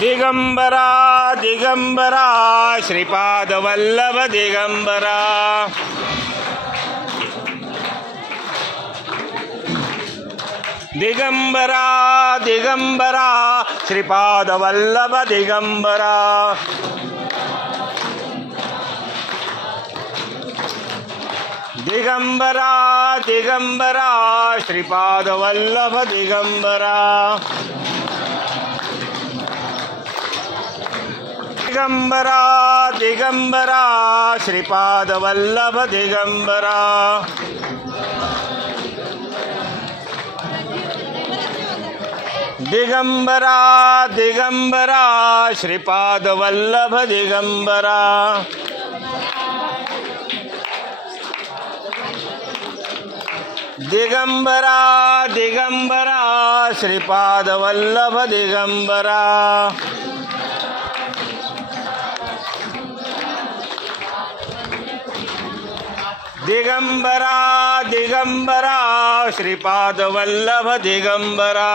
दिगंबरा दिगंबरा श्रीपाद वल्लभ दिगंबरा। दिगंबरा दिगंबरा श्रीपाद वल्लभ दिगंबरा। दिगंबरा दिगंबरा श्रीपाद वल्लभ दिगंबरा। दिगंबरा दिगंबरा श्रीपाद वल्लभ दिगंबरा। दिगंबरा दिगंबरा श्रीपाद वल्लभ दिगंबरा। दिगंबरा दिगंबरा श्रीपाद वल्लभ दिगंबरा। दिगंबरा दिगंबरा श्रीपाद वल्लभ दिगंबरा।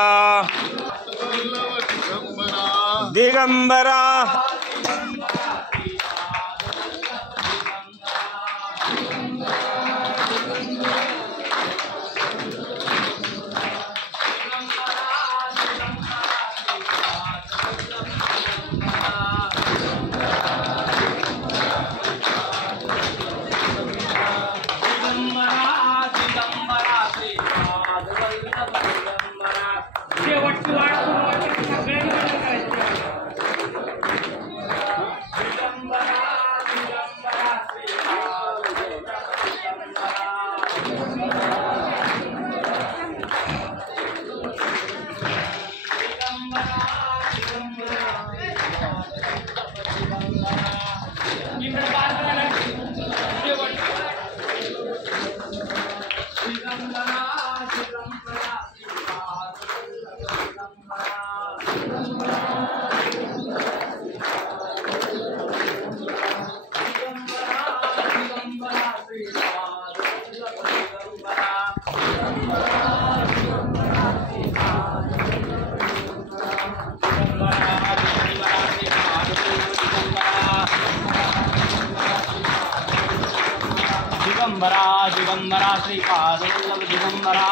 दिगंबरा दिगंबरा श्रीपाद वल्लभ दिगंबरा।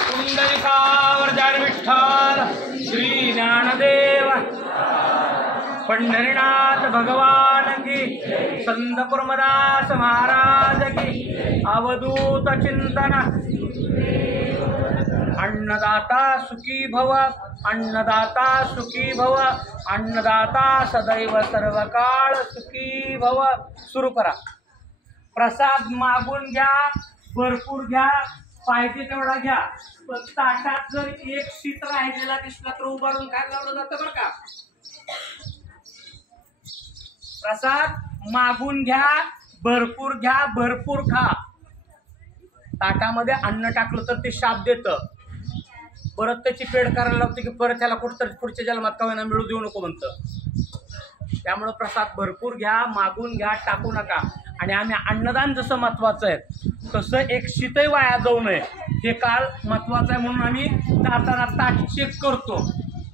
कुंडलिकावर जाण विठ्ठल श्री ज्ञानदेव पंढरीनाथ भगवान की, संत कुर्मदास महाराज की, अवधूत चिंतन। अन्नदाता सुखी भव, अन्नदाता सुखी भव, अन्नदाता सदैव सर्वकाळ सुखी भव। सुरू करा। प्रसाद मागून घ्या, भरपूर घ्या, पाहिजे तेवढा घ्या, पण ताटात जर एक शीत राहिलेला दिसला तर उभारून खायला लावलं जातं बरं का। प्रसाद मागून घ्या, भरपूर घ्या, भरपूर खा। ताटामध्ये अन्न टाकलं तर ते शाप देतं, परत त्याची पेड करायला लागते की परत त्याला कुठतरी पुढच्या जन्मात का होईना मिळू देऊ नको म्हणतं। त्यामुळं प्रसाद भरपूर घ्या, मागून घ्या, टाकू नका। आणि आम्ही अन्नदान जसं महत्वाचं आहे तसं एक शीतही वाया जाऊ नये हे काळ महत्वाचं आहे, म्हणून आम्ही जाताना ताट चेक करतो।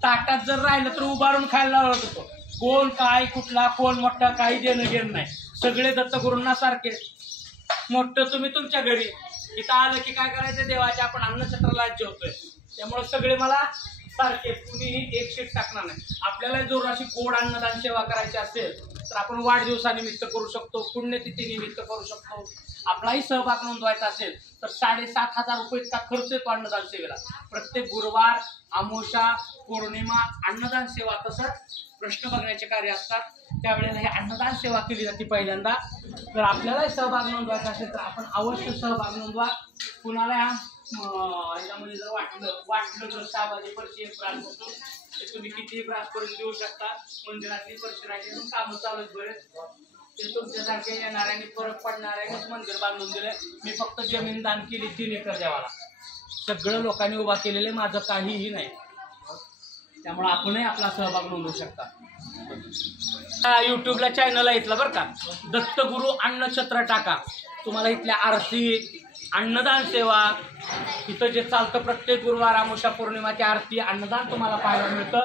ताटात जर राहिलं तर उभारून खायला लावत होतो। कोण काय कुठला कोण मोठा काही देणं घेणं नाही, सगळे दत्तगुरूंना सारखे। मोठं तुम्ही तुमच्या घरी, इथं आलं की काय करायचं, देवाच्या आपण अन्नछत्राला जेवतोय त्यामुळे सगळे मला सारखे, कुणीही एक शीट टाकणार नाही। आपल्याला जर अशी गोड अन्नदान सेवा करायची असेल तर आपण वाढदिवसानिमित्त करू शकतो, पुण्यतिथीनिमित्त करू शकतो। आपलाही सहभाग नोंदवायचा असेल तर 7,500 रुपये इतका खर्च येतो अन्नदान सेवेला। प्रत्येक गुरुवार, अमावस्या, पौर्णिमा अन्नदान सेवा, तसं प्रश्न बघण्याचे कार्य असतात, त्यावेळेला हे अन्नदान सेवा केली जाते पहिल्यांदा। जर आपल्यालाही सहभाग नोंदवायचा असेल तर आपण अवश्य सहभाग नोंदवा। कुणाला याच्यामध्ये जर वाटलं तर 6 वाजेपर्यंत एक प्रास होतो, ते तुम्ही कितीही प्रास करून देऊ शकता। मंदिरातली परिसराची कामं चालू आहेत बरेच, ते तुमच्यासारखे येणाऱ्यांनी फरक पडणाऱ्यांनीच मंदिर बांधून दिले। मी फक्त जमीन दान केली 3 एकर देवाला, सगळं लोकांनी उभा केलेले, माझं काहीही नाही। त्यामुळे आपणही आपला सहभाग नोंदवू शकता। यूट्यूबला चॅनल आहे इथलं बरं का, दत्तगुरु अन्नछत्र टाका, तुम्हाला इथल्या आरती, अन्नदान सेवा, इथं जे चालतं प्रत्येक गुरुवार अमावस्या पौर्णिमाची आरती, अन्नदान तुम्हाला पाहायला मिळतं.